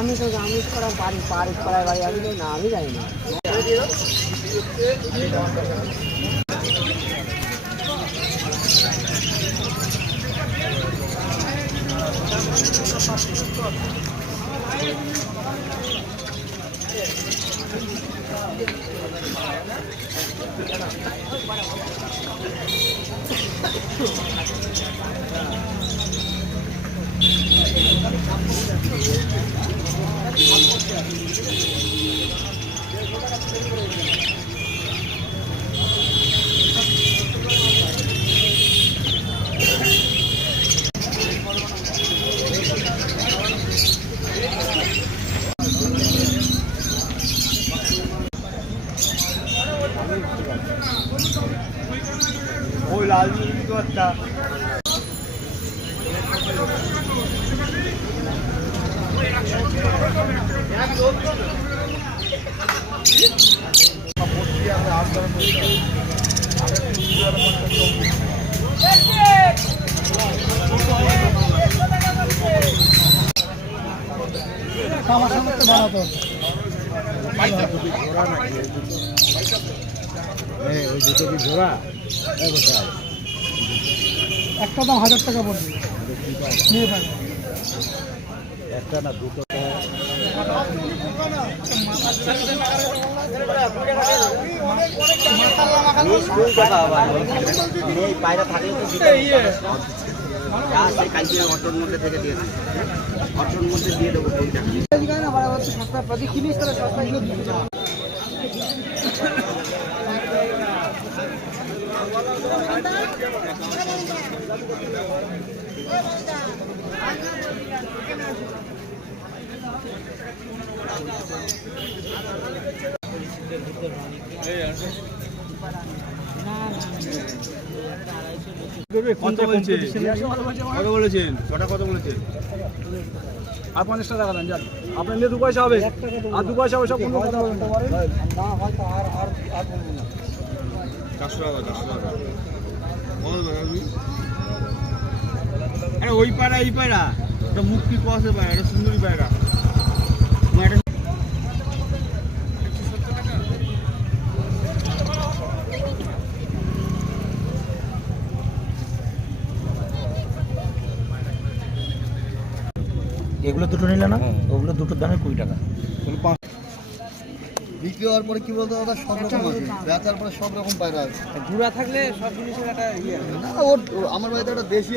আমি তো বাড়ি পাড়ায় বাড়ি আমি না, আমি জানি না। ওই লাল তো একটা বানাতো ওই দুটো কি জোড়া একটা দাম 1000 টাকা পড়বে, নিয়ে পাবে। একটা না দুটো পায়রা থাকলে তো কালকে অটোর মধ্যে থেকে দিয়েছে, অটোর মধ্যে দিয়ে দেবো। সস্তা প্রতি কিনিস তাহলে সস্তা এগুলো দিয়ে দেবো। কত বলেছেন? ছটা কত বলেছেন? আর 50 টাকা দেন যান, আপনার নিয়ে 2 পয়সা হবে, আর 2 পয়সা হবে সব কোনো কথা বলতে পারে না, হয়তো আর বলবো না। 400 টাকা 400 টাকা আরে ওই পায়রা এই পায়রা ওটা মুক্তি পাওয়া পায়রা, এটা সুন্দরী পায়রা। এগুলো দুটো নিলে না, ওগুলো দুটোর দামে 20 টাকা। বিক্রি হওয়ার পরে কি বলতো দাদা, সব রকম আছে, বেচার পরে সব রকম পায়রা আছে। ঘুরা থাকলে সব জিনিসের একটা ইয়ে না, আমার বাড়িতে একটা দেশি